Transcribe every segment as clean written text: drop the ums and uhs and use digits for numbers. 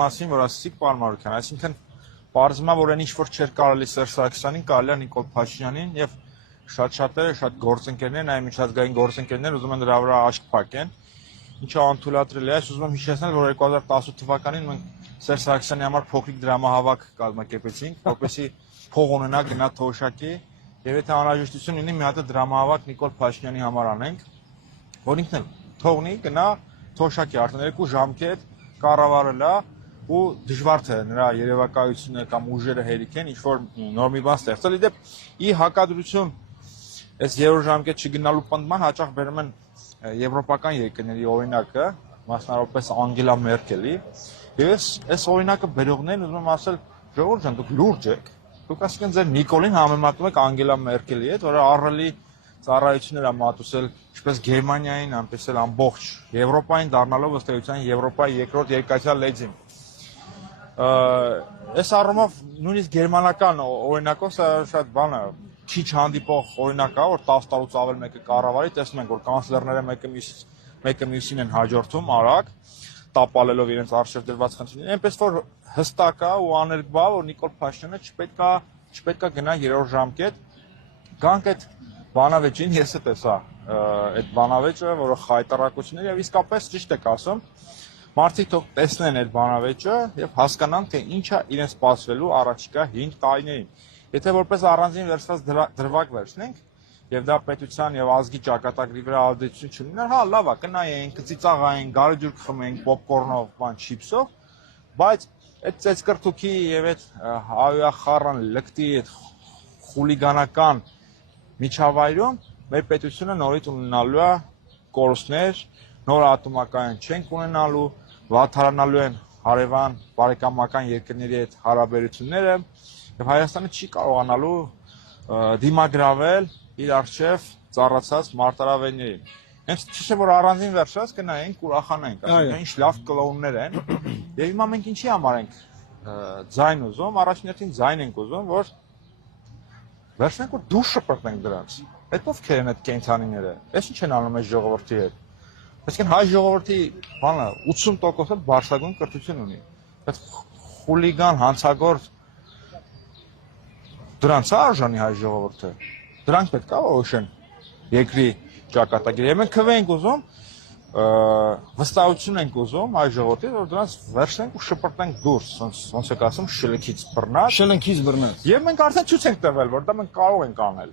մասին, որ ասացիք, պարոն Մարուկյան, այսինքն պարզվում է, որ այն ինչ-որ չէր կարելի Սերժ Սարգսյանին, կարելի է Նիկոլ Փաշինյանին եւ շատ-շատերը, շատ գործընկերներ, նաեւ միջազգային գործընկերներ ուզում են դրա վրա աշկ փակեն, ինչը անթույլատրելի է։ Ես ուզում եմ հիշեցնել, որ 2018 թվականին մենք Սերժ Սարգսյանի համար փոքրիկ դրամահավաք կազմակերպեցինք, որպեսզի փող ունենա գնա թոշակի, եւ եթե անհրաժեշտություն լինի, մի հատ դրամահավաք Նիկոլ Փաշինյանի համար անենք, որ ինքն էլ թողնի գնա թոշակի արդեն 2 ժամկետ կառավարը լա ու դժվար թե նրա երևակայությունը կամ ուժերը հերիք են ինչ-որ նոր մի բան ստեղծել։ Իդեպ ի հակադրություն այս երրորդ ժամկետ չգնալու պնդման հաճախ բերում են եվրոպական երկրների օրինակը, մասնավորապես Անգելա Մերկելի, եւ այս օրինակը բերողներն ուզում եմ ասել, ժողովուրդ ջան, դուք լուրջ եք, դուք ասենք ձեր Նիկոլին համեմատում եք Անգելա Մերկելի հետ, որը ահռելի ծառայություններ է մատուցել ինչպես Գերմանիային, այնպես էլ ամբողջ Եվրոպային դառնալով ըստ էության Եվրոպայի երկրորդ երկաթյալ լեդին։ Այս առումով նույնիսկ գերմանական օրինակով սա շատ բան է, քիչ հանդիպող օրինակ է, որ 10 տարուց ավել մեկը կառավարի, տեսնում ենք, որ կանցլերները մեկը մյուսին են հաջորդում արագ, տապալելով իրենց արժեվ դրված խնդիրները, այնպես որ հստակ է ու աներկբա, որ Նիկոլ Փաշինյանը չպետք է գնա երրորդ ժամկետ, գանք այդ բանավեճին, ես է տեսա այդ բանավեճը, որը խայտարակություններ եւ իսկապես ճիշտ եք ասում, մարդիկ թող տեսնեն այդ բանավեճը եւ հասկանան, թե ինչ է իրենց սպասվելու առաջիկա 5 տարիներին։ Եթե որպես առանձին վերցված դրվագ վերցնենք եւ դա պետության եւ ազգի ճակատագրի վրա ազդեցություն չունենար, հա լավ է, կնայենք, ծիծաղային, գարեջուր կխմենք, պոպկորնով, բան չիպսով, բայց այդ ծեծկրտուքի եւ այդ հայախառն լկտի այդ խուլիգանական միջավայրում մեր պետությունը նորից ունենալու է կորուստներ, նոր ատոմակայան չենք ունենալու, վատթարանալու են հարևան բարեկամական երկրների հետ հարաբերությունները եւ Հայաստանը չի կարողանալու դիմագրավել իր արժեվ ծառացած մարտահրավերներին։ Հենց ճիշտ է, որ առանձին վերջած կնայենք, ուրախանանք, ասենք ինչ լավ կլոուններ են եւ հիմա մենք ինչի համար ենք ձայն ուզում, առաջին ձայն ենք ուզում, որ վերջնենք որ դուրս շպրտենք դրանց։ Այդ ովքեր են այդ կենթանիները։ Այս ինչ են անում այս ժողովրդի հետ։ Այսինքն հայ ժողովրդի բանը 80% բարձրագույն կրթություն ունի։ Բայց խուլիգան, հանցագործ դրանց է արժանի հայ ժողովուրդը։ Դրանք պետք է օշեն երկրի ճակատագիրը։ Մենք քվե ենք ուզում, վստահություն ենք ուզում հայ ժողովրդի, որ դրանց վերցնենք ու շպրտենք դուրս, ոնց եք ասում, շլնքից բռնած։ Շլնքից բռնած։ Եվ մենք արդեն ցույց ենք տվել, որ դա մենք կարող ենք անել։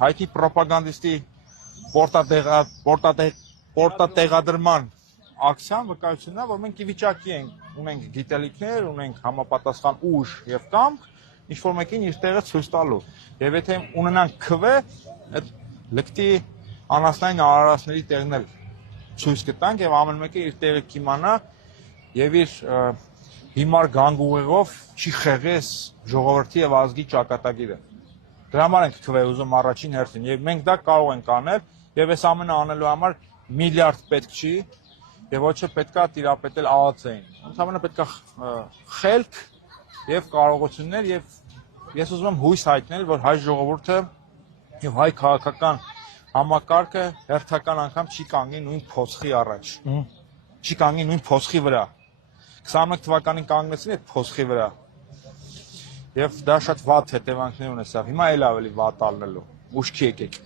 Հայտի պրոպագանդիստի պորտատեղադրման ակցիան վկայությունն է, որ մենք ի վիճակի ենք, ունենք գիտելիքներ, ունենք համապատասխան ուժ եւ կամք, ինչ-որ մեկին իր տեղը ցույց տալու։ Եվ եթե ունենանք քվե, այդ լկտի անասնային արարածների տեղն էլ ցույց կտանք եւ ամեն մեկը իր տեղը կիմանա եւ իր հիմար գանգուղեղով չի խեղես ժողովրդի եւ ազգի ճակատագիրը։ Դրա համար ենք քվե ուզում առաջին հերթին եւ մենք դա կարող ենք անել եւ այս ամենը անելու համար միլիարդ պետք չի եւ ոչ է պետքա տիրապետել ԱԱՑ-ին։ Ընդհանրապես պետքա խելք եւ կարողություններ եւ ես ուզում եմ հույս հայտնել, որ հայ ժողովուրդը եւ հայ քաղաքական համակարգը հերթական անգամ չի կանգնի նույն փոսխի առաջ։ Չի կանգնի նույն փոսխի վրա։ 21 թվականին կանգնեցին այդ փոսխի վրա։ Եվ դա շատ վատ հետևանքներ ունեցավ։ Հիմա էլ ավելի վատ ալնելու։ Ուշքի եկեք։